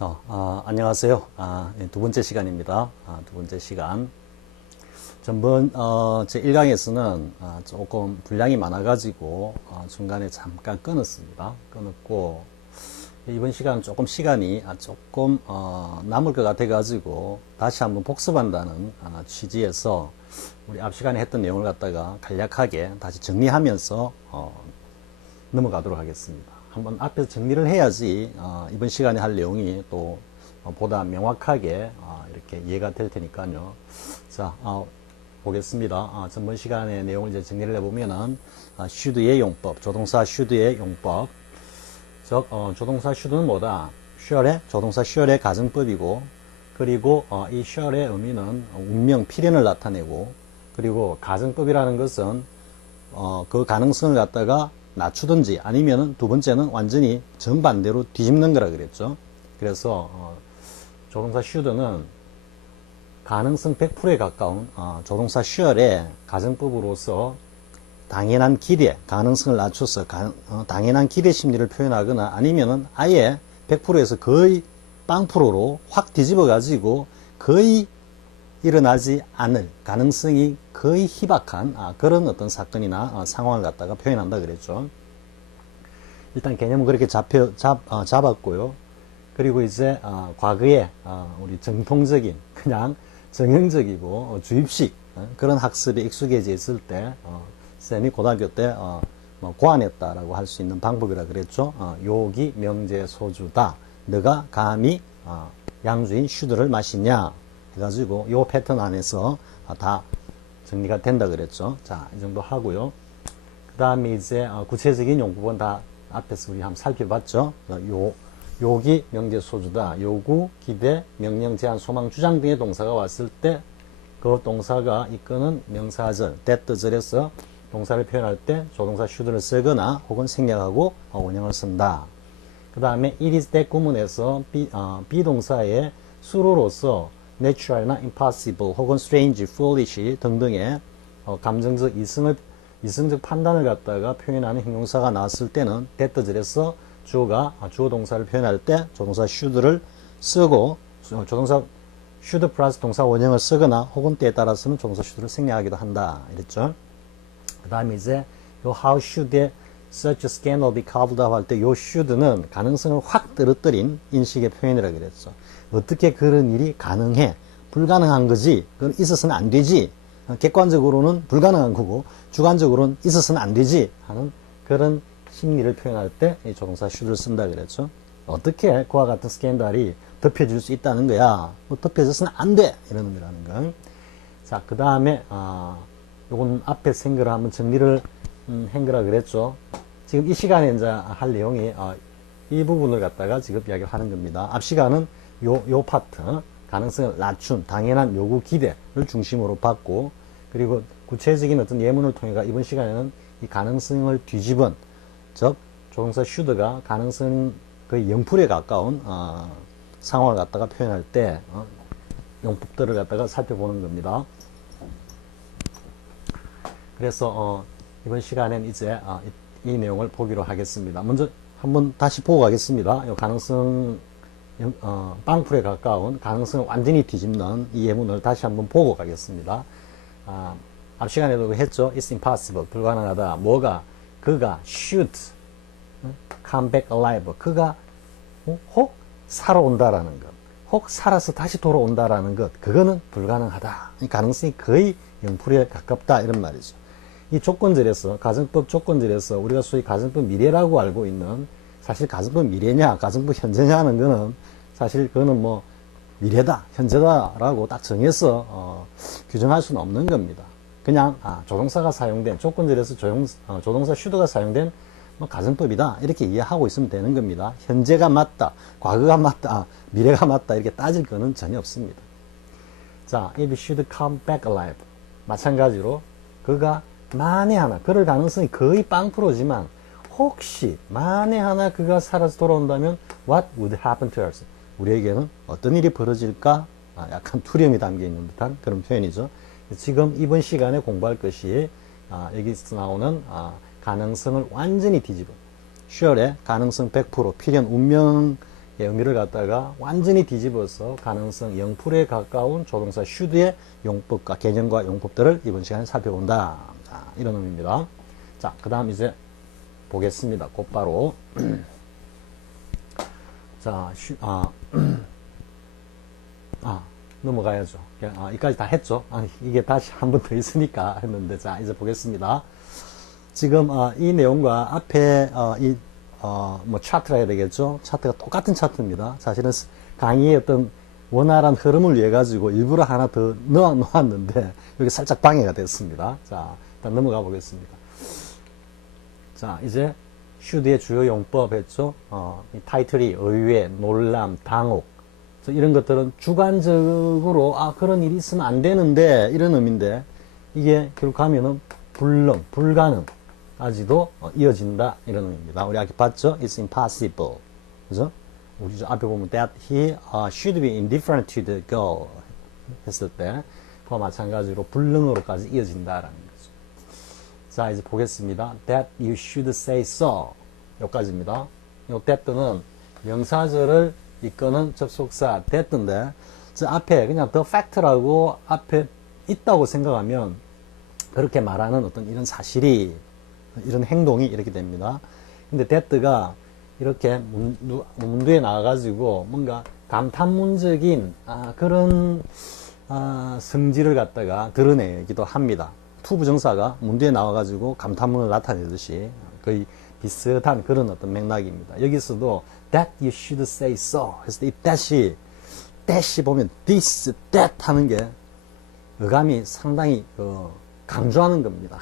안녕하세요. 두 번째 시간입니다. 두 번째 시간. 전번, 제 1강에서는 조금 분량이 많아가지고, 중간에 잠깐 끊었습니다. 끊었고, 이번 시간은 조금 시간이 조금, 남을 것 같아가지고, 다시 한번 복습한다는 취지에서, 우리 앞 시간에 했던 내용을 갖다가 간략하게 다시 정리하면서, 넘어가도록 하겠습니다. 한번 앞에서 정리를 해야지 이번 시간에 할 내용이 또 보다 명확하게 이렇게 이해가 될 테니까요. 자, 보겠습니다. 전번 시간의 내용을 이제 정리를 해보면은 should의 용법, 조동사 should의 용법. 즉, 조동사 should는 뭐다? shall의 조동사 shall의 가정법이고, 그리고 이 shall의 의미는 운명, 필연을 나타내고, 그리고 가정법이라는 것은 그 가능성을 갖다가 낮추든지 아니면은 두 번째는 완전히 정반대로 뒤집는 거라 그랬죠. 그래서 조동사 should는 가능성 100%에 가까운 조동사 shall의 가정법으로서 당연한 기대, 가능성을 낮춰서 당연한 기대 심리를 표현하거나 아니면은 아예 100%에서 거의 0%로 확 뒤집어 가지고 거의 일어나지 않을 가능성이 거의 희박한 그런 어떤 사건이나 상황을 갖다가 표현한다 그랬죠. 일단 개념은 그렇게 잡았고요. 그리고 이제 과거에 우리 정통적인 그냥 정형적이고 주입식 그런 학습에 익숙해져 있을 때 쌤이 고등학교 때 뭐 고안했다라고 할 수 있는 방법이라 그랬죠. 요기 명제 소주다. 너가 감히 양주인 슈드를 마시냐 해가지고 요 패턴 안에서 다 정리가 된다 그랬죠. 자, 이 정도 하고요. 그 다음에 이제 구체적인 용법은 다 앞에서 우리 한번 살펴봤죠. 요기 명제 소주다. 요구, 기대, 명령, 제한, 소망, 주장 등의 동사가 왔을 때 그 동사가 이끄는 명사절, 대뜨절에서 동사를 표현할 때 조동사 should를 쓰거나 혹은 생략하고 원형을 쓴다. 그 다음에 it is that 구문에서 비동사의 수로로서 natural나 impossible 혹은 strange, foolish 등등의 감정적 이성적 판단을 갖다가 표현하는 형용사가 나왔을 때는 대뜨절에서 주어가 주어 동사를 표현할 때 조동사 should를 쓰고 조동사 should 플러스 동사 원형을 쓰거나 혹은 때에 따라서는 조동사 should를 생략하기도 한다 이랬죠. 그 다음에 이제 요 how should such a scandal be covered up 할 때 요 should는 가능성을 확 떨어뜨린 인식의 표현이라 그랬죠. 어떻게 그런 일이 가능해? 불가능한 거지. 그건 있어서는 안 되지. 객관적으로는 불가능한 거고 주관적으로는 있어서는 안 되지 하는 그런 심리를 표현할 때 이 조동사 should를 쓴다 그랬죠. 어떻게 그와 같은 스캔들이 덮여질 수 있다는 거야. 뭐 덮여져서는 안 돼. 이러는 거라는 거. 자, 그 다음에 요건 앞에 생거를 한번 정리를 한 거라 그랬죠. 지금 이 시간에 이제 할 내용이 이 부분을 갖다가 지금 이야기하는 겁니다. 앞 시간은 요 파트 가능성을 낮춘 당연한 요구 기대를 중심으로 봤고, 그리고 구체적인 어떤 예문을 통해 이번 시간에는 이 가능성을 뒤집은, 즉 조동사 should가 가능성 거의 0%에 가까운 상황을 갖다가 표현할 때 용법들을 갖다가 살펴보는 겁니다. 그래서 이번 시간엔 이제 이 내용을 보기로 하겠습니다. 먼저 한번 다시 보고 가겠습니다. 이 가능성 0%에 가까운 가능성을 완전히 뒤집는 이 예문을 다시 한번 보고 가겠습니다. 앞 시간에도 했죠. It's impossible. 불가능하다. 뭐가? 그가 should come back alive. 그가 혹 살아온다라는 것. 혹 살아서 다시 돌아온다라는 것. 그거는 불가능하다. 이 가능성이 거의 0%에 가깝다. 이런 말이죠. 이 조건절에서, 가정법 조건절에서 우리가 소위 가정법 미래라고 알고 있는, 사실 가정법 미래냐, 가정법 현재냐 하는 거는 사실 그거는 뭐 미래다, 현재다라고 딱 정해서 규정할 수는 없는 겁니다. 그냥 조동사가 사용된, 조건절에서 조동사 should가 사용된 뭐 가정법이다 이렇게 이해하고 있으면 되는 겁니다. 현재가 맞다, 과거가 맞다, 미래가 맞다 이렇게 따질 거는 전혀 없습니다. 자, if should come back alive, 마찬가지로 그가 만에 하나, 그럴 가능성이 거의 0%지만 혹시 만에 하나 그가 살아서 돌아온다면 what would happen to us? 우리에게는 어떤 일이 벌어질까? 약간 투령이 담겨 있는 듯한 그런 표현이죠. 지금 이번 시간에 공부할 것이 여기서 나오는 가능성을 완전히 뒤집은 shall의 가능성 100%, 필연 운명의 의미를 갖다가 완전히 뒤집어서 가능성 0%에 가까운 조동사 should의 용법과 개념과 용법들을 이번 시간에 살펴본다. 자, 이런 의미입니다. 자, 그 다음 이제 보겠습니다. 곧바로. 자, 넘어가야죠. 이까지 다 했죠. 이게 다시 한 번 더 있으니까 했는데, 자, 이제 보겠습니다. 지금, 이 내용과 앞에, 차트라 해야 되겠죠. 차트가 똑같은 차트입니다. 사실은 강의의 어떤 원활한 흐름을 위해 가지고 일부러 하나 더 놓았는데, 여기 살짝 방해가 됐습니다. 자, 일단 넘어가 보겠습니다. 자, 이제, should의 주요 용법 했죠. 이 타이틀이 의외, 놀람, 당혹. 이런 것들은 주관적으로, 그런 일이 있으면 안 되는데, 이런 의미인데, 이게 결국 가면은 불능, 불가능까지도 이어진다. 이런 의미입니다. 우리 아까 봤죠? It's impossible. 그죠? 우리 앞에 보면 that he should be indifferent to the girl 했을 때, 그와 마찬가지로 불능으로까지 이어진다라는 거죠. 자, 이제 보겠습니다. That you should say so. 여기까지입니다. 요 that는 명사절을 이거는 접속사 that인데, 저 앞에 그냥 the fact라고 앞에 있다고 생각하면 그렇게 말하는 어떤 이런 사실이, 이런 행동이 이렇게 됩니다. 근데 that가 이렇게 문두에 나와가지고 뭔가 감탄문적인 그런 성질을 갖다가 드러내기도 합니다. 투부정사가 문두에 나와가지고 감탄문을 나타내듯이 거의 비슷한 그런 어떤 맥락입니다. 여기서도 that you should say so 했을 때 이 that이 보면 this, that 하는 게 어감이 상당히 강조하는 겁니다.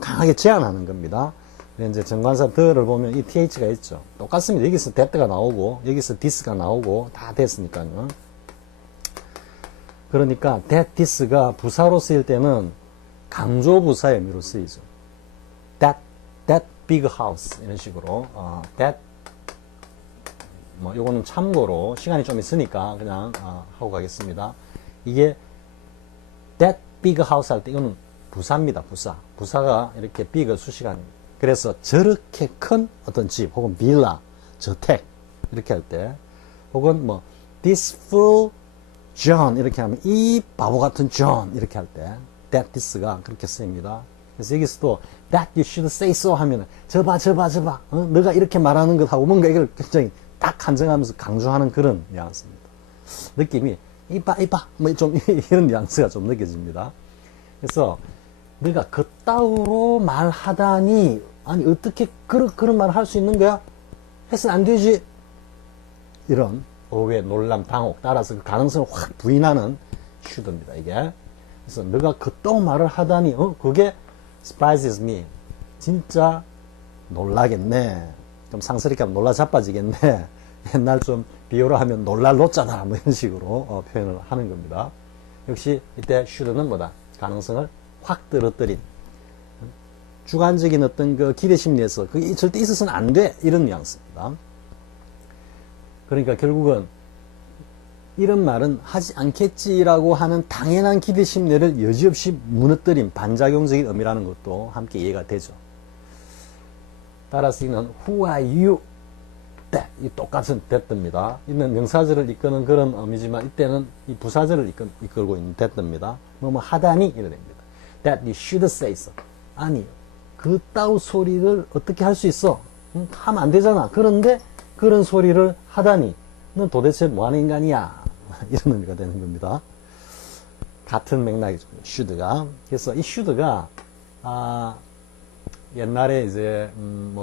강하게 제한하는 겁니다. 이제 정관사 the를 보면 이 th가 있죠. 똑같습니다. 여기서 that가 나오고 여기서 this가 나오고 다 됐으니까요. 그러니까 that, this가 부사로 쓰일 때는 강조부사의 의미로 쓰이죠. that big house 이런 식으로 that 요거는 참고로 시간이 좀 있으니까 그냥 하고 가겠습니다. 이게 that big house 할 때 이거는 부사입니다. 부사가 이렇게 big 수식한, 그래서 저렇게 큰 어떤 집 혹은 빌라, 저택 이렇게 할 때, 혹은 this fool John 이렇게 하면 이 바보 같은 John 이렇게 할 때 that this가 그렇게 쓰입니다. 그래서 여기서도 that you should say so 하면 저봐 너가 이렇게 말하는 것하고 뭔가 이걸 굉장히 딱 한정하면서 강조하는 그런 뉘앙스입니다. 느낌이 이봐 좀 이런 뉘앙스가 좀 느껴집니다. 그래서 너가 그따위로 말하다니, 아니 어떻게 그런 말을 할 수 있는 거야? 해서는 안 되지. 이런 의외, 놀람, 당혹, 따라서 그 가능성을 확 부인하는 should입니다. 이게. 그래서 너가 그따위 말을 하다니 그게 surprises me. 진짜 놀라겠네. 좀 상스럽게 하면 놀라 자빠지겠네. 옛날 좀 비유로 하면 놀랄 노자다. 이런 식으로 표현을 하는 겁니다. 역시 이때 should는 뭐다? 가능성을 확 떨어뜨린, 주관적인 어떤 그 기대 심리에서 그게 절대 있어서는 안 돼. 이런 뉘앙스입니다. 그러니까 결국은 이런 말은 하지 않겠지라고 하는 당연한 기대 심리를 여지없이 무너뜨린 반작용적인 의미라는 것도 함께 이해가 되죠. 따라서 이는 who are you? that. 이 똑같은 that입니다. 이는 명사절을 이끄는 그런 의미지만 이때는 이 부사절을 이끌고 있는 that입니다. 뭐뭐 하다니 이래 됩니다. that you should say so. 아니 그따위 소리를 어떻게 할 수 있어? 하면 안 되잖아. 그런데 그런 소리를 하다니 넌 도대체 뭐하는 인간이야? 이런 의미가 되는 겁니다. 같은 맥락이죠. should가. 그래서 이 should가 옛날에 이제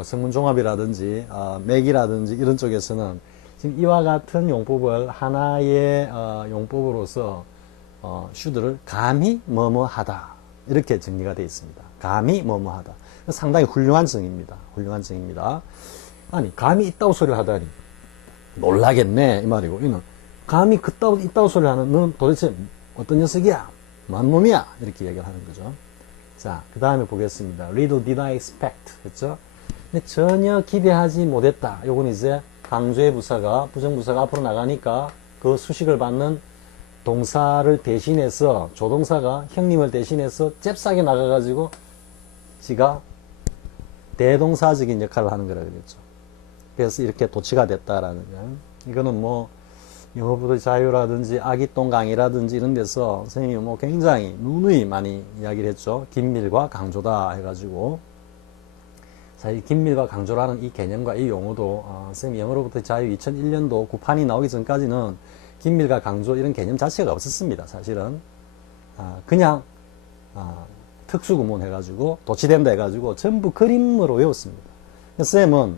성문종합이라든지 맥이라든지 이런 쪽에서는 지금 이와 같은 용법을 하나의 용법으로서 should를 감히 뭐뭐하다 이렇게 정리가 되어 있습니다. 감히 뭐뭐하다. 상당히 훌륭한 정의입니다. 아니 감히 이따위 소리를 하다니 놀라겠네 이 말이고, 이는 감히 이따위 소리를 하는 넌 도대체 어떤 녀석이야? 뭔 놈이야? 이렇게 얘기를 하는 거죠. 자, 그 다음에 보겠습니다. Little did I expect. 그렇죠? 근데 전혀 기대하지 못했다. 요건 이제 강조의 부사가, 부정부사가 앞으로 나가니까 그 수식을 받는 동사를 대신해서 조동사가 형님을 대신해서 잽싸게 나가가지고 지가 대동사적인 역할을 하는 거라 그랬죠. 그래서 이렇게 도치가 됐다라는 건 이거는 뭐 영어부터 자유라든지 아기똥 강의라든지 이런 데서 선생님이 뭐 굉장히 누누이 많이 이야기를 했죠. 긴밀과 강조다 해가지고. 사실 긴밀과 강조라는 이 개념과 이 용어도 선생님 영어로부터 자유 2001년도 구판이 나오기 전까지는 긴밀과 강조 이런 개념 자체가 없었습니다. 사실은 그냥 특수구문 해가지고 도치된다 해가지고 전부 그림으로 외웠습니다. 쌤은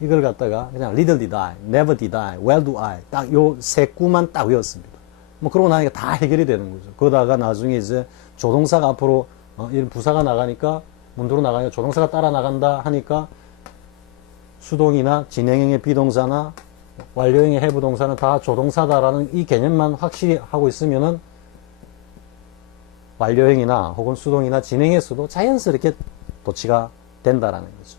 이걸 갖다가 그냥 little did I, never did I, where do I 딱 요 세 구만 딱 외웠습니다. 뭐 그러고 나니까 다 해결이 되는 거죠. 그러다가 나중에 이제 조동사가 앞으로 이런 부사가 나가니까 문도로 나가니까 조동사가 따라 나간다 하니까 수동이나 진행형의 비동사나 완료형의 have 동사는 다 조동사다라는 이 개념만 확실히 하고 있으면은 완료형이나 혹은 수동이나 진행에서도 자연스럽게 도치가 된다라는 거죠.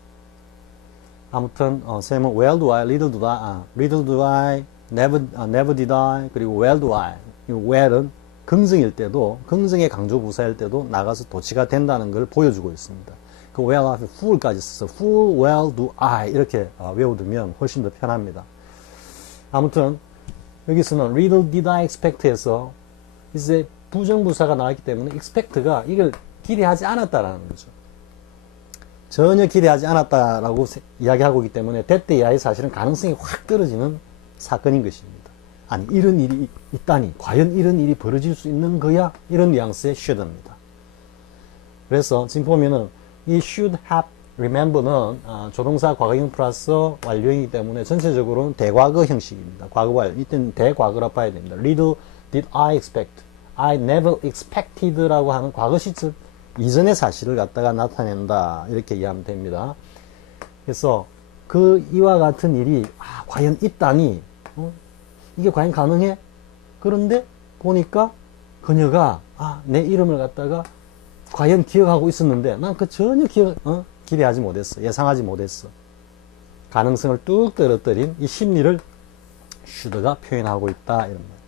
아무튼 쌤은 where do I, little do I, never did I, 그리고 where do I. 이 where는 긍정일 때도, 긍정의 강조 부사일 때도 나가서 도치가 된다는 걸 보여주고 있습니다. 그 where 앞에 who까지 써서 who, where do I 이렇게 외워두면 훨씬 더 편합니다. 아무튼 여기서는 little did I expect해서 이제 부정부사가 나왔기 때문에 expect가 이걸 기대하지 않았다라는 거죠. 전혀 기대하지 않았다라고 이야기하고 있기 때문에 that 이하의 사실은 가능성이 확 떨어지는 사건인 것입니다. 아니 이런 일이 있다니 과연 이런 일이 벌어질 수 있는 거야? 이런 뉘앙스의 should입니다. 그래서 지금 보면은 이 should have remember는 조동사 과거형 플러스 완료형이기 때문에 전체적으로는 대과거 형식입니다. 과거 완료. 이때는 대과거라 봐야 됩니다. Little did I expect. I never expected라고 하는 과거 시점 이전의 사실을 갖다가 나타낸다. 이렇게 이해하면 됩니다. 그래서 그 이와 같은 일이 과연 있다니 이게 과연 가능해? 그런데 보니까 그녀가 내 이름을 갖다가 과연 기억하고 있었는데 난 그 전혀 기대하지 못했어. 예상하지 못했어. 가능성을 뚝 떨어뜨린 이 심리를 should가 표현하고 있다. 이런 말입니다.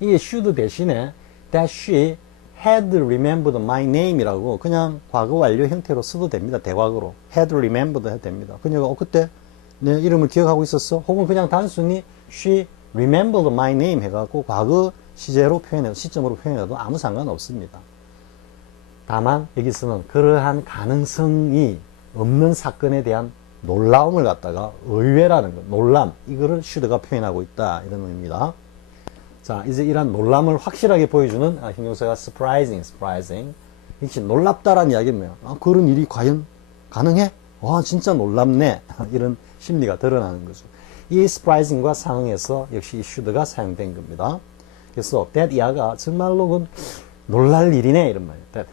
이 should 대신에 that she had remembered my name이라고 그냥 과거 완료 형태로 써도 됩니다. 대과거로. had remembered 해도 됩니다. 그녀가 그때 내 이름을 기억하고 있었어? 혹은 그냥 단순히 she remembered my name 해갖고 과거 시제로 표현해도 시점으로 표현해도 아무 상관없습니다. 다만 여기서는 그러한 가능성이 없는 사건에 대한 놀라움을 갖다가 의외라는 것, 놀람, 이거를 should가 표현하고 있다 이런 의미입니다. 자, 이제 이런 놀람을 확실하게 보여주는 형용사가 surprising. 역시 놀랍다라는 이야기는 뭐예요? 그런 일이 과연 가능해? 와, 진짜 놀랍네. 이런 심리가 드러나는 거죠. 이 surprising과 상응해서 역시 should가 사용된 겁니다. 그래서 that 이하가 정말로 놀랄 일이네 이런 말이에요. That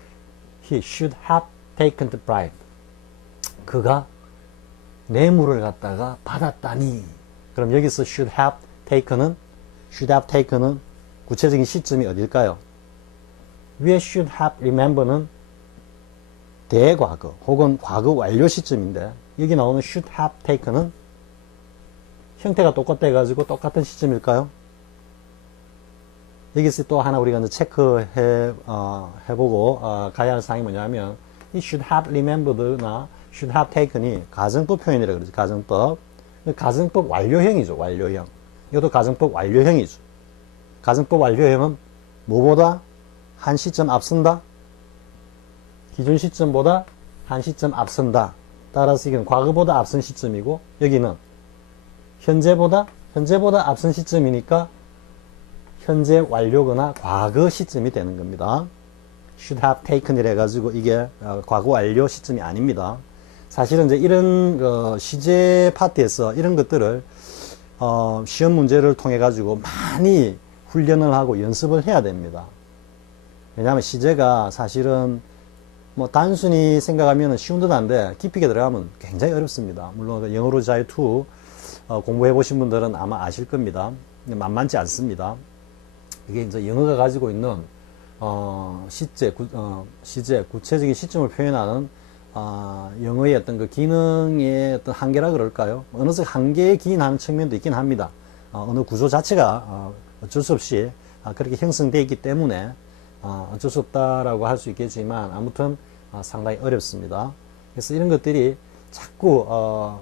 he should have taken the bribe. 그가 뇌물을 갖다가 받았다니. 그럼 여기서 should have taken은 구체적인 시점이 어딜까요? 위에 should have remember는 대과거 혹은 과거 완료 시점인데 여기 나오는 should have taken은 형태가 똑같다 해가지고 똑같은 시점일까요? 여기서 또 하나 우리가 이제 해보고 가야 할 사항이 뭐냐면 이 should have remembered나 should have taken이 가정법 표현이라 그러죠. 가정법 완료형이죠. 완료형. 이것도 가정법 완료형이죠. 가정법 완료형은 뭐보다 한 시점 앞선다? 기존 시점보다 한 시점 앞선다. 따라서 이건 과거보다 앞선 시점이고 여기는 현재보다 앞선 시점이니까 현재 완료거나 과거 시점이 되는 겁니다. should have taken이라 해가지고 이게 과거 완료 시점이 아닙니다. 사실은 이제 이런 시제 파트에서 이런 것들을 시험 문제를 통해 가지고 많이 훈련을 하고 연습을 해야 됩니다. 왜냐하면 시제가 사실은 뭐 단순히 생각하면 쉬운 듯 한데 깊이 들어가면 굉장히 어렵습니다. 물론 영어로 자유 2 공부해 보신 분들은 아마 아실 겁니다. 만만치 않습니다. 이게 이제 영어가 가지고 있는 시제, 구체적인 시점을 표현하는 영어의 어떤 그 기능의 어떤 한계라 그럴까요? 어느 쪽 한계에 기인하는 측면도 있긴 합니다. 어느 구조 자체가 어쩔 수 없이 그렇게 형성되어 있기 때문에 어쩔 수 없다라고 할 수 있겠지만 아무튼 상당히 어렵습니다. 그래서 이런 것들이 자꾸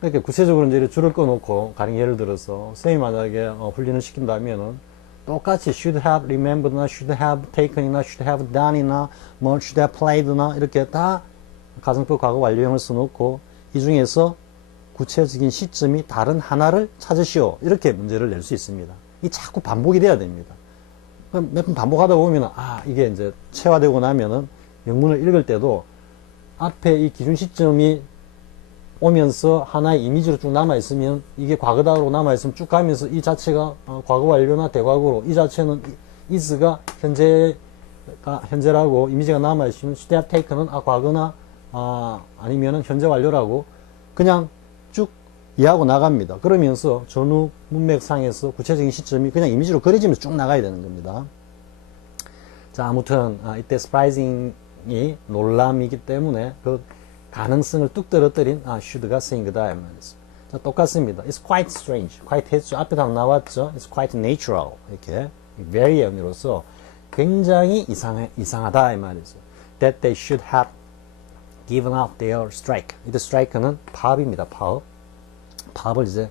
그러니까 구체적으로 이제 줄을 꺼놓고, 가령 예를 들어서, 선생님이 만약에 훈련을 시킨다면은, 똑같이 should have remembered나, should have taken이나, should have done이나, 뭐 should have played나, 이렇게 다 가정법 과거 완료형을 써놓고, 이 중에서 구체적인 시점이 다른 하나를 찾으시오. 이렇게 문제를 낼 수 있습니다. 이 자꾸 반복이 돼야 됩니다. 몇 번 반복하다 보면은, 이게 이제 체화되고 나면은, 영문을 읽을 때도, 앞에 이 기준 시점이 오면서 하나의 이미지로 쭉 남아있으면 이게 과거다로 남아있으면 쭉 가면서 이 자체가 과거 완료나 대과거로 이 자체는 is가 현재라고 이미지가 남아있으면 should have taken은 과거나 아니면은 현재 완료라고 그냥 쭉 이해하고 나갑니다. 그러면서 전후 문맥상에서 구체적인 시점이 그냥 이미지로 그려지면서 쭉 나가야 되는 겁니다. 자, 아무튼 이때 surprising이 놀람이기 때문에 그 가능성을 뚝 떨어뜨린 should가 쓰인 거다 이 말이죠. 자, 똑같습니다. It's quite strange. quite 했죠. 앞에도 한번 나왔죠. It's quite natural. 이렇게 very 의미로서 굉장히 이상하다 이 말이죠. That they should have given up their strike. 이때 strike는 파업입니다. 파업. 파업을 이제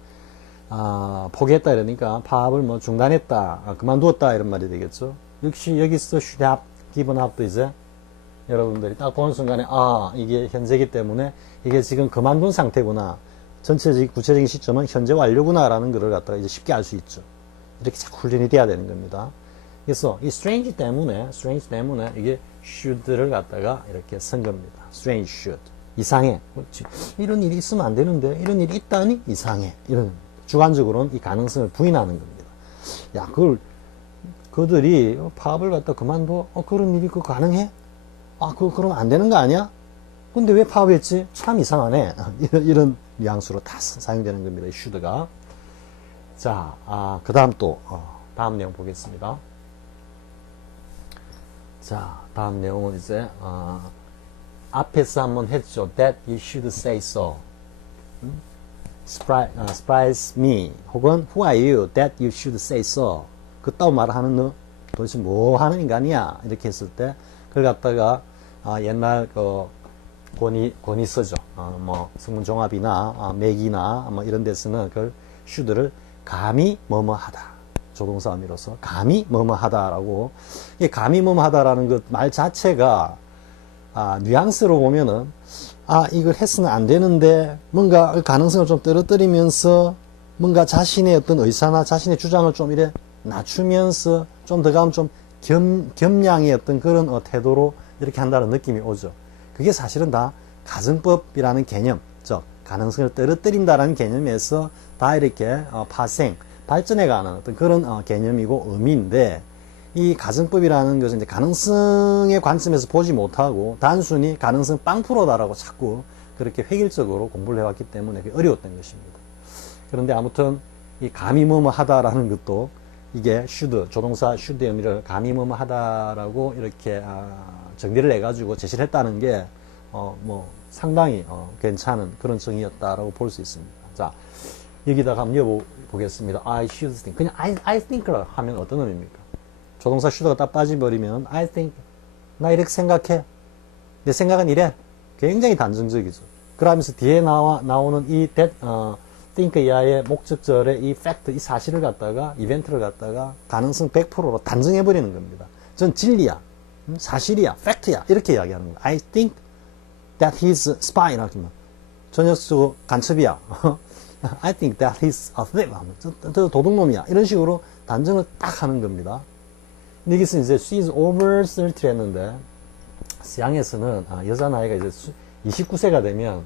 포기했다 이러니까 파업을 뭐 중단했다, 그만두었다 이런 말이 되겠죠. 역시 여기서 should have given up도 이제 여러분들이 딱 보는 순간에 이게 현재이기 때문에 이게 지금 그만둔 상태구나, 전체적인 구체적인 시점은 현재 완료구나 라는 것을 갖다가 이제 쉽게 알 수 있죠. 이렇게 자꾸 훈련이 돼야 되는 겁니다. 그래서 이 strange 때문에 이게 should를 갖다가 이렇게 쓴 겁니다. strange should. 이상해. 그렇지. 이런 일이 있으면 안 되는데 이런 일이 있다니 이상해. 이런 주관적으로는 이 가능성을 부인하는 겁니다. 야, 그들이 파업을 갖다 그만둬? 그런 일이 가능해? 그럼 안 되는 거 아니야? 근데 왜 파업했지? 참 이상하네. 이런 뉘앙스로 다 사용되는 겁니다. 이 should가. 자, 그 다음 다음 내용 보겠습니다. 자, 다음 내용은 이제, 앞에서 한번 했죠. That you should say so. Surprise me. 혹은 Who are you? That you should say so. 그따위 말을 하는 너 도대체 뭐 하는 인간이야? 이렇게 했을 때 그걸 갖다가 옛날 권위 쓰죠. 뭐 성문종합이나 맥이나 뭐 이런 데서는 그걸 should를 감히 뭐뭐하다. 조동사 의미로서 감히 뭐뭐하다라고. 이 감히 뭐뭐하다라는 그 말 자체가 뉘앙스로 보면은 이걸 했으면 안 되는데 뭔가 가능성을 좀 떨어뜨리면서 뭔가 자신의 어떤 의사나 자신의 주장을 좀 이래 낮추면서 좀 더 가면 좀 겸양의 어떤 그런 태도로 이렇게 한다는 느낌이 오죠. 그게 사실은 다 가정법이라는 개념, 즉 가능성을 떨어뜨린다라는 개념에서 다 이렇게 발전해가는 어떤 그런 개념이고 의미인데, 이 가정법이라는 것은 이제 가능성의 관점에서 보지 못하고 단순히 가능성 0%다라고 자꾸 그렇게 획일적으로 공부를 해왔기 때문에 어려웠던 것입니다. 그런데 아무튼 이 감히 뭐뭐 하다라는 것도 이게 should, 조동사 should의 의미를 감히 뭐뭐 하다라고 이렇게 정리를 해가지고 제시를 했다는 게 뭐 상당히 괜찮은 그런 정의였다라고 볼 수 있습니다. 자, 여기다가 한번 보겠습니다. I should think. 그냥 I think라고 하면 어떤 의미입니까? 조동사 should가 딱 빠져버리면 I think, 나 이렇게 생각해, 내 생각은 이래. 굉장히 단정적이죠. 그러면서 뒤에 나오는 이 think 이하의 목적절의 이 fact, 이 사실을 갖다가, 이벤트를 갖다가 가능성 100%로 단정해버리는 겁니다. 전 진리야, 사실이야, fact야, 이렇게 이야기하는 거예요. I think that he's a spy. 이렇게 저 녀석 간첩이야. I think that he's a thief. 저 도둑놈이야. 이런 식으로 단정을 딱 하는 겁니다. 근데 여기서 이제 she's over 30 했는데, 서양에서는 여자 나이가 이제 29세가 되면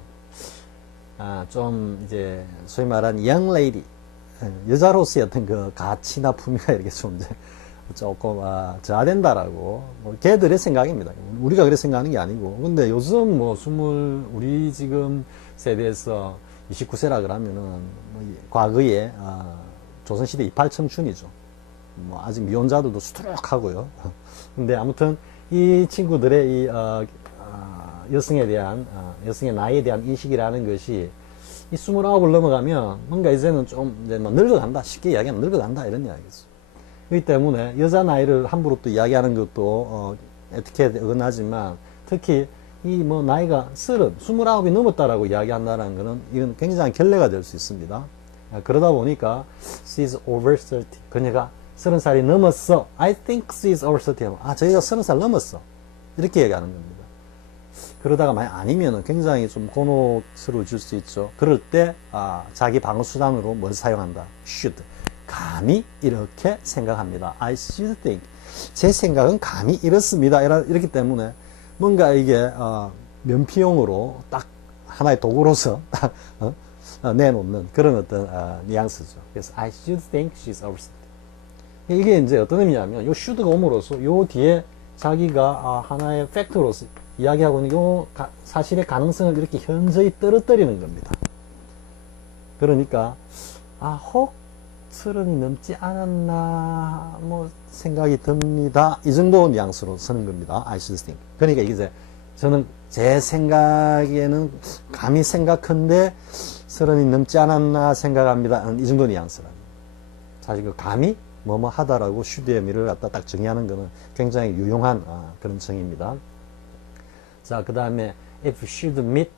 좀 이제 소위 말하는 young lady, 여자로서의 어떤 그 가치나 품위가 이렇게 좀 이제 조금 저하된다라고, 뭐 걔들의 생각입니다. 우리가 그렇게 생각하는 게 아니고. 근데 요즘 뭐 우리 지금 세대에서 29세라 그러면은 뭐 과거에 조선시대 이팔 청춘이죠. 뭐 아직 미혼자들도 수두룩하고요. 근데 아무튼 이 친구들의 이 여성에 대한 여성의 나이에 대한 인식이라는 것이 이 29을 넘어가면 뭔가 이제는 좀 이제 뭐 늙어간다, 쉽게 이야기하면 늙어간다 이런 이야기죠. 그렇기 때문에 여자 나이를 함부로 또 이야기하는 것도 에티켓에 어긋나지만, 특히 이 뭐 나이가 29이 넘었다라고 이야기한다는 것은 이건 굉장히 결례가 될 수 있습니다. 그러다 보니까 she's over 30. 그녀가 30살이 넘었어. I think she's over 30. 저희가 30살 넘었어. 이렇게 얘기하는 겁니다. 그러다가 만약 아니면은 굉장히 좀 곤혹스러워질 수 있죠. 그럴 때 자기 방어 수단으로 뭘 사용한다? should. 감히 이렇게 생각합니다. I should think. 제 생각은 감히 이렇습니다. 이렇기 때문에 뭔가 이게 면피용으로 딱 하나의 도구로서 딱 내놓는 그런 어떤 뉘앙스죠. 그래서 I should think she's over 30. 이게 이제 어떤 의미냐면 요 should가 옴으로써 요 뒤에 자기가 하나의 팩트로서 이야기하고 있는 요 사실의 가능성을 이렇게 현저히 떨어뜨리는 겁니다. 그러니까 혹 30이 넘지 않았나 뭐 생각이 듭니다. 이 정도 뉘앙스로 쓰는 겁니다. I should think. 그러니까 이게 저는 제 생각에는 감히 생각한데 30이 넘지 않았나 생각합니다. 이 정도 뉘앙스랍니다. 사실 그 감히 뭐뭐 하다라고 should의 의미를 갖다 딱 정의하는 것은 굉장히 유용한 그런 정의입니다. 자, 그 다음에 if she'd meet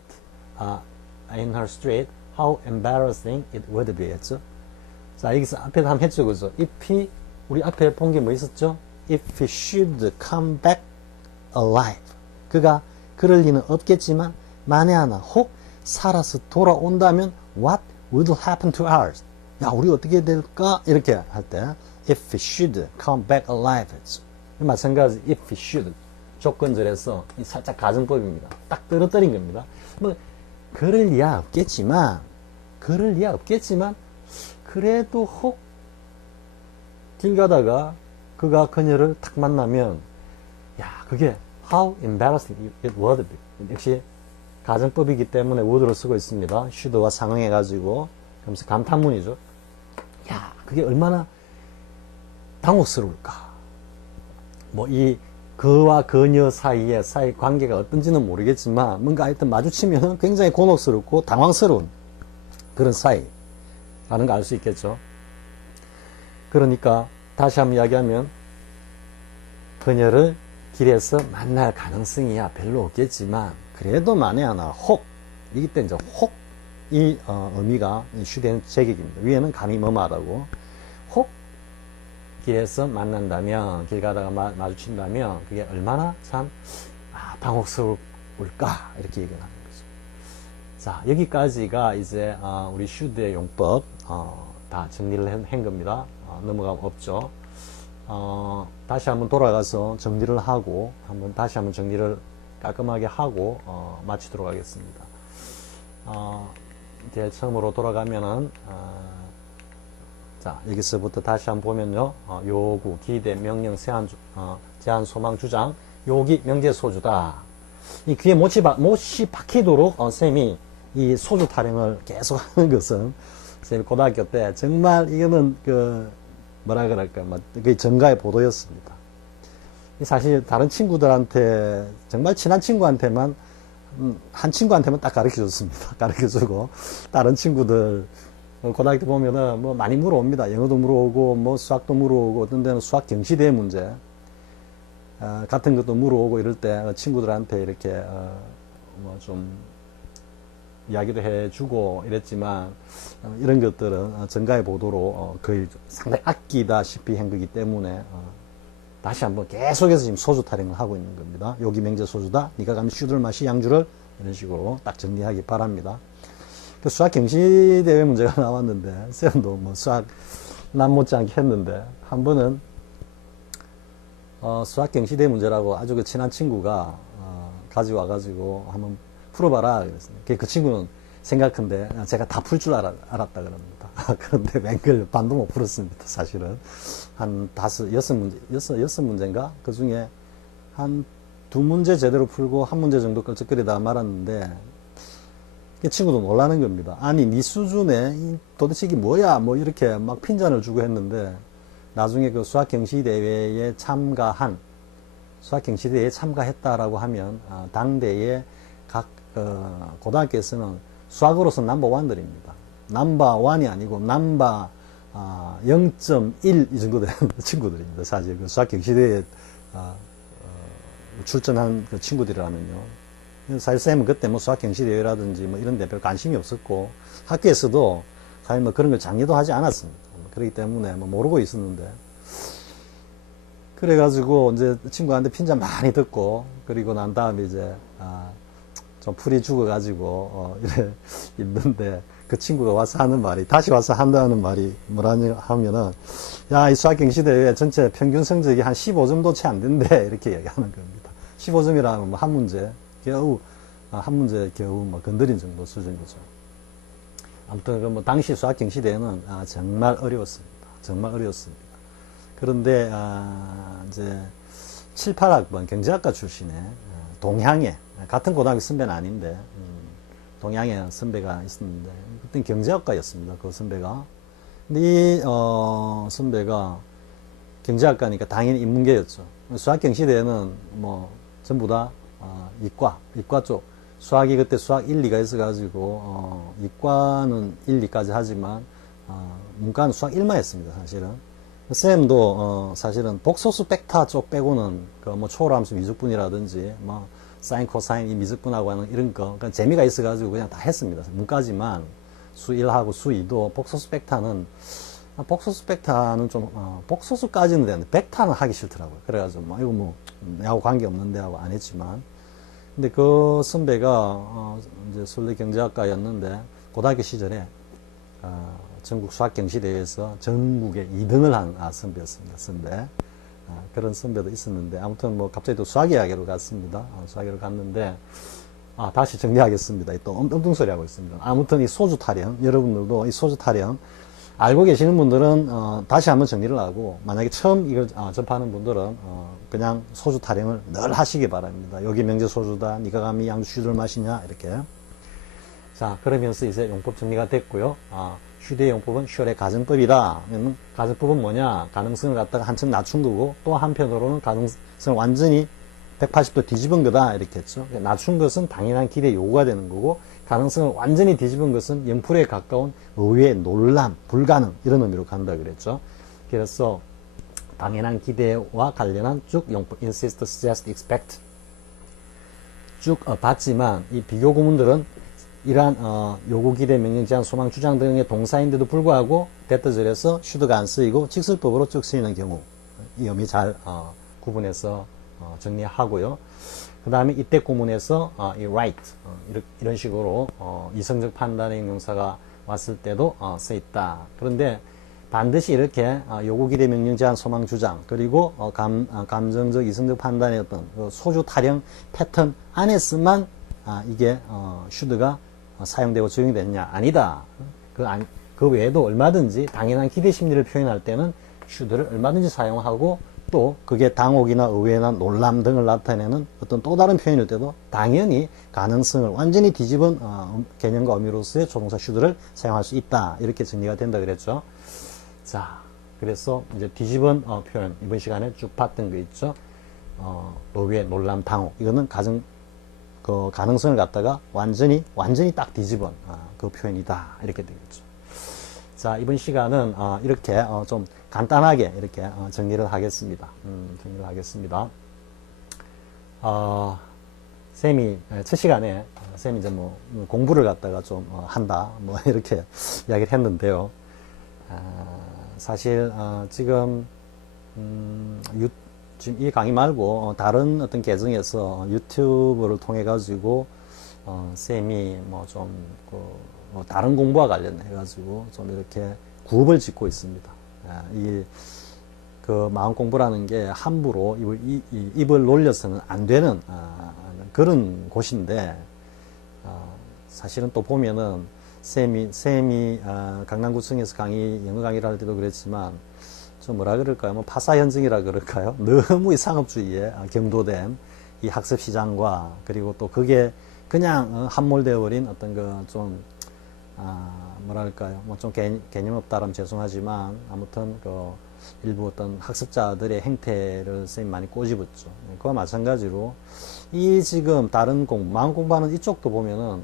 in her street, how embarrassing it would be 했죠. 자, 여기서 앞에 한번 했죠, 그죠? if 우리 앞에 본 게 뭐 있었죠? if she'd come back alive. 그가 그럴 리는 없겠지만 만에 하나 혹 살아서 돌아온다면 what would happen to ours? 야, 우리 어떻게 될까? 이렇게 할 때 if she'd come back alive 했죠. 마찬가지 if she'd 조건절에서 살짝 가정법입니다. 딱 떨어뜨린 겁니다. 뭐 그럴 리야 없겠지만 그래도 혹 길 가다가 그가 그녀를 탁 만나면 그게 how embarrassing it would be. 역시 가정법이기 때문에 would를 쓰고 있습니다. should와 상응해가지고 그러면서 감탄문이죠. 그게 얼마나 당혹스러울까. 뭐 이 그와 그녀 사이 관계가 어떤지는 모르겠지만 뭔가 하여튼 마주치면 굉장히 곤혹스럽고 당황스러운 그런 사이라는 거 알 수 있겠죠. 그러니까 다시 한번 이야기하면 그녀를 길에서 만날 가능성이야 별로 없겠지만 그래도 만에 하나 혹 이기 때문에 혹 이 의미가 should의 제격입니다. 위에는 감히 뭐뭐하다고 혹 길에서 만난다면 길 가다가 마주친다면 그게 얼마나 참 당혹스러울까 이렇게 얘기를 하는 거죠. 자, 여기까지가 이제 우리 should의 용법 다 정리를 한 겁니다. 넘어가면 없죠. 다시 한번 돌아가서 정리를 하고 다시 한번 정리를 깔끔하게 하고 마치도록 하겠습니다. 이제 처음으로 돌아가면은 자, 여기서부터 다시 한번 보면요. 요구, 기대, 명령, 제한, 소망, 주장, 요기, 명제, 소주다. 이 귀에 못이 박히도록 쌤이 이 소주 타령을 계속 하는 것은 쌤이 고등학교 때 정말 이거는 뭐라 그럴까, 거의 전가의 보도였습니다. 사실 다른 친구들한테 정말 친한 친구한테만 한 친구한테만 딱 가르쳐줬습니다. 가르쳐주고 다른 친구들 고등학교 때 보면은 뭐 많이 물어옵니다. 영어도 물어오고 뭐 수학도 물어오고 어떤 데는 수학 경시대 문제 같은 것도 물어오고 이럴 때 친구들한테 이렇게 뭐 좀 이야기도 해주고 이랬지만 이런 것들은 전가의 보도로 거의 상당히 아끼다시피 한 거기 때문에 다시 한번 계속해서 지금 소주 타령을 하고 있는 겁니다. 요기 명제 소주다. 네가 가면 슈들 마시 양주를 이런 식으로 딱 정리하기 바랍니다. 그 수학 경시대회 문제가 나왔는데 쌤도 뭐 수학 남 못지않게 했는데 한 번은 수학 경시대 문제라고 아주 그 친한 친구가 가지고 와가지고 한번 풀어봐라 그랬습니다. 그 친구는 생각한데 제가 다 풀 줄 알았다 그럽니다. 그런데 웬걸 반도 못 풀었습니다. 사실은 한 여섯 문제인가 그 중에 한 2문제 제대로 풀고 1문제 정도 끌적거리다가 말았는데 그 친구도 놀라는 겁니다. 아니 네 수준에 도대체 이게 뭐야 뭐 이렇게 막 핀잔을 주고 했는데 나중에 그 수학 경시대회에 참가했다라고 하면 당대의 각 고등학교에서는 수학으로서 넘버1들입니다. 넘버1이 아니고 넘버 0.1 이 정도 되는 친구들입니다. 사실 그 수학 경시대회에 출전한 그 친구들이라면요. 사실 쌤은 그때 뭐 수학 경시대회라든지 뭐 이런 데 별 관심이 없었고, 학교에서도 사실 뭐 그런 걸 장려도 하지 않았습니다. 그렇기 때문에 뭐 모르고 있었는데, 그래가지고 이제 친구한테 핀잔 많이 듣고, 그리고 난 다음에 이제, 좀 풀이 죽어가지고, 이래 있는데, 그 친구가 와서 하는 말이, 다시 와서 한다는 말이 뭐라냐 하면은, 야, 이 수학경시대회 전체 평균 성적이 한 15점도 채 안 된대. 이렇게 얘기하는 겁니다. 15점이라면 뭐 한 문제, 겨우, 한 문제 겨우 뭐 건드린 정도 수준이죠. 아무튼, 그 뭐, 당시 수학경시대회는 정말 어려웠습니다. 정말 어려웠습니다. 그런데, 이제, 7, 8학번 경제학과 출신의 동향에, 같은 고등학교 선배는 아닌데, 동양의 선배가 있었는데, 그땐 경제학과였습니다. 그 선배가. 근데 이, 선배가 경제학과니까 당연히 인문계였죠. 수학경시대에는 뭐, 전부 다, 이과 쪽. 수학이 그때 수학 1, 2가 있어가지고, 이과는 1, 2까지 하지만, 문과는 수학 1만 했습니다, 사실은. 쌤도, 사실은 복소수 벡터 쪽 빼고는, 그 뭐 초월함수 미적분이라든지, 뭐, 사인, 코사인, 이 미적분하고 하는 이런 거, 그러니까 재미가 있어가지고 그냥 다 했습니다. 문과지만, 수 1하고 수 2도 복소수 벡터는 좀, 복소수까지는 되는데, 벡터는 하기 싫더라고요. 그래가지고, 뭐, 이거 뭐, 내하고 관계없는데 하고 안 했지만. 근데 그 선배가, 이제 서울대 경제학과였는데, 고등학교 시절에, 전국 수학경시대회에서 전국에 2등을 한 선배였습니다. 선배. 그런 선배도 있었는데, 아무튼 뭐 갑자기 또 수학 이야기로 갔습니다. 수학으로 갔는데, 다시 정리하겠습니다. 또 엉뚱소리 하고 있습니다. 아무튼 이 소주 타령, 여러분들도 이 소주 타령, 알고 계시는 분들은, 다시 한번 정리를 하고, 만약에 처음 이걸 접하는 분들은, 그냥 소주 타령을 늘 하시기 바랍니다. 여기 명제 소주다. 니가 감히 양주를 마시냐? 이렇게. 자, 그러면서 이제 용법 정리가 됐고요. 슈드의 용법은 슈얼의 가정법이다. 가정법은 뭐냐? 가능성을 갖다가 한층 낮춘 거고, 또 한편으로는 가능성을 완전히 180도 뒤집은 거다. 이렇게 했죠. 낮춘 것은 당연한 기대 요구가 되는 거고, 가능성을 완전히 뒤집은 것은 0%에 가까운 의외, 논란, 불가능, 이런 의미로 간다 그랬죠. 그래서 당연한 기대와 관련한 쭉 용법, insist, suggest, expect 쭉 봤지만, 이 비교 구문들은 이러한 요구, 기대, 명령, 제한, 소망, 주장 등의 동사인데도 불구하고 대떠절에서 should가 안 쓰이고 직설법으로 쭉 쓰이는 경우, 이 의미 잘 구분해서 정리하고요. 그 다음에 이때 구문에서 이 right 이런 식으로 이성적 판단의 명사가 왔을 때도 쓰였다. 그런데 반드시 이렇게 요구, 기대, 명령, 제한, 소망, 주장, 그리고 감정적, 이성적 판단의 어떤 소주 타령 패턴 안에서만 이게 should가 사용되고 적용이 되느냐? 아니다. 그 외에도 얼마든지 당연한 기대 심리를 표현할 때는 should를 얼마든지 사용하고, 또 그게 당혹이나 의외나 놀람 등을 나타내는 어떤 또 다른 표현일 때도 당연히 가능성을 완전히 뒤집은 개념과 의미로서의 조동사 should를 사용할 수 있다. 이렇게 정리가 된다 그랬죠. 자, 그래서 이제 뒤집은 표현, 이번 시간에 쭉 봤던 거 있죠. 의외, 놀람, 당혹. 이거는 그 가능성을 갖다가 완전히 딱 뒤집은 그 표현이다. 이렇게 되겠죠. 자, 이번 시간은 이렇게 좀 간단하게 이렇게 정리를 하겠습니다. 정리를 하겠습니다. 쌤이 첫 시간에 쌤이 이제 뭐 공부를 갖다가 좀 한다 뭐 이렇게 이야기를 했는데요. 사실 지금 지금 이 강의 말고 다른 어떤 계정에서 유튜브를 통해 가지고 쌤이 뭐 좀 뭐 다른 공부와 관련해 가지고 좀 이렇게 구업을 짓고 있습니다. 그 마음 공부라는 게 함부로 입을 놀려서는 안 되는 그런 곳인데, 사실은 또 보면은 쌤이 강남구청에서 영어 강의를 할 때도 그랬지만, 좀 뭐라 그럴까요? 뭐 파사현증이라 그럴까요? 너무 이 상업주의에 경도된 이 학습 시장과, 그리고 또 그게 그냥 함몰되어 버린 어떤 좀 뭐랄까요? 뭐 좀 개념 없다라면 죄송하지만, 아무튼 일부 어떤 학습자들의 행태를 쌤이 많이 꼬집었죠. 그와 마찬가지로 이 지금 다른 마음 공부하는 이쪽도 보면은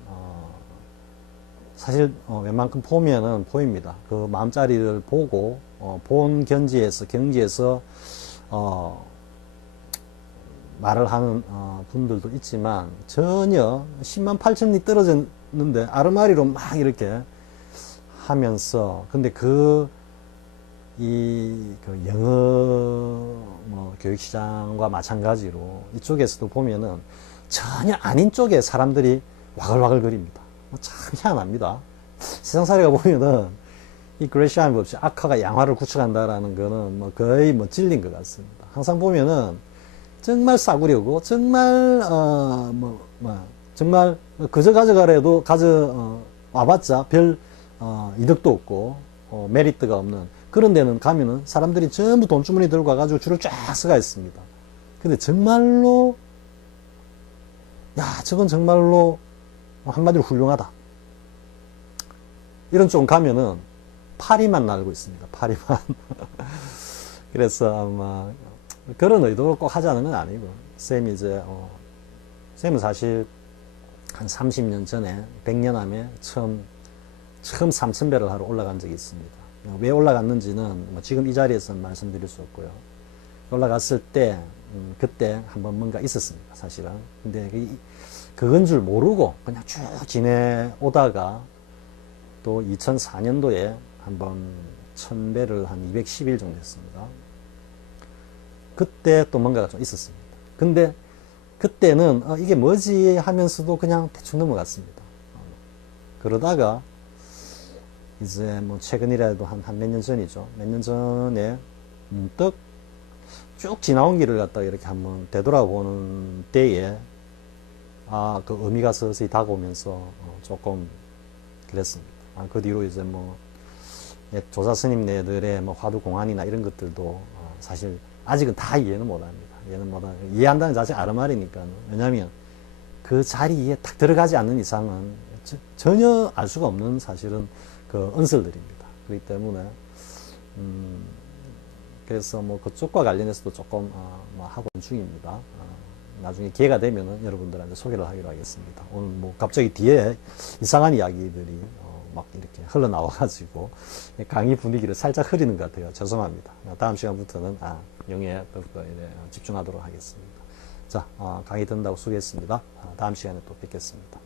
사실 웬만큼 보면은 보입니다. 그 마음자리를 보고 경지에서 말을 하는 분들도 있지만 전혀 10만 8천리 떨어졌는데 아르마리로 막 이렇게 하면서 근데 그 영어 교육시장과 마찬가지로 이쪽에서도 보면은 전혀 아닌 쪽에 사람들이 와글와글 거립니다. 참 희한합니다. 세상살이가 보면은 이 그레시안이 없이 악화가 양화를 구축한다라는 거는 거의 찔린 것 같습니다. 항상 보면은 정말 싸구려고 정말 정말 그저 가져가래도 와봤자 별 이득도 없고 메리트가 없는 그런 데는 가면은 사람들이 전부 돈주머니 들고 와가지고 줄을 쫙 서가 있습니다. 근데 정말로 저건 정말로 한마디로 훌륭하다. 이런 쪽 가면은 파리만 날고 있습니다. 파리만. 그래서 아마 그런 의도를 꼭 하자는 건 아니고 쌤이 쌤은 사실 한 30년 전에 백년암에 처음 3,000배를 하러 올라간 적이 있습니다. 왜 올라갔는지는 지금 이 자리에서는 말씀드릴 수 없고요. 올라갔을 때 그때 한번 뭔가 있었습니다. 사실은. 근데 그건 줄 모르고 그냥 쭉 지내오다가 또 2004년도에 한번 1000배를 한 210일 정도 했습니다. 그때 또 뭔가가 좀 있었습니다. 근데 그때는 이게 뭐지 하면서도 그냥 대충 넘어갔습니다. 그러다가 이제 최근이라도 한 몇 년 전이죠. 몇 년 전에 문득 쭉 지나온 길을 갖다가 이렇게 한번 되돌아보는 때에 그 의미가 서서히 다가오면서 조금 그랬습니다. 그 뒤로 이제 조사 스님네들의 화두 공안이나 이런 것들도 사실 아직은 다 이해는 못합니다. 이해한다는 자체가 아르말이니까. 왜냐하면 그 자리에 딱 들어가지 않는 이상은 전혀 알 수가 없는 사실은 그 언설들입니다. 그렇기 때문에 그래서 그쪽과 관련해서도 조금 하고 있는 중입니다. 나중에 기회가 되면은 여러분들한테 소개를 하기로 하겠습니다. 오늘 갑자기 뒤에 이상한 이야기들이 막 이렇게 흘러나와가지고 강의 분위기를 살짝 흐리는 것 같아요. 죄송합니다. 다음 시간부터는 영예 법거에 집중하도록 하겠습니다. 자, 강의 듣는다고 수고했습니다. 다음 시간에 또 뵙겠습니다.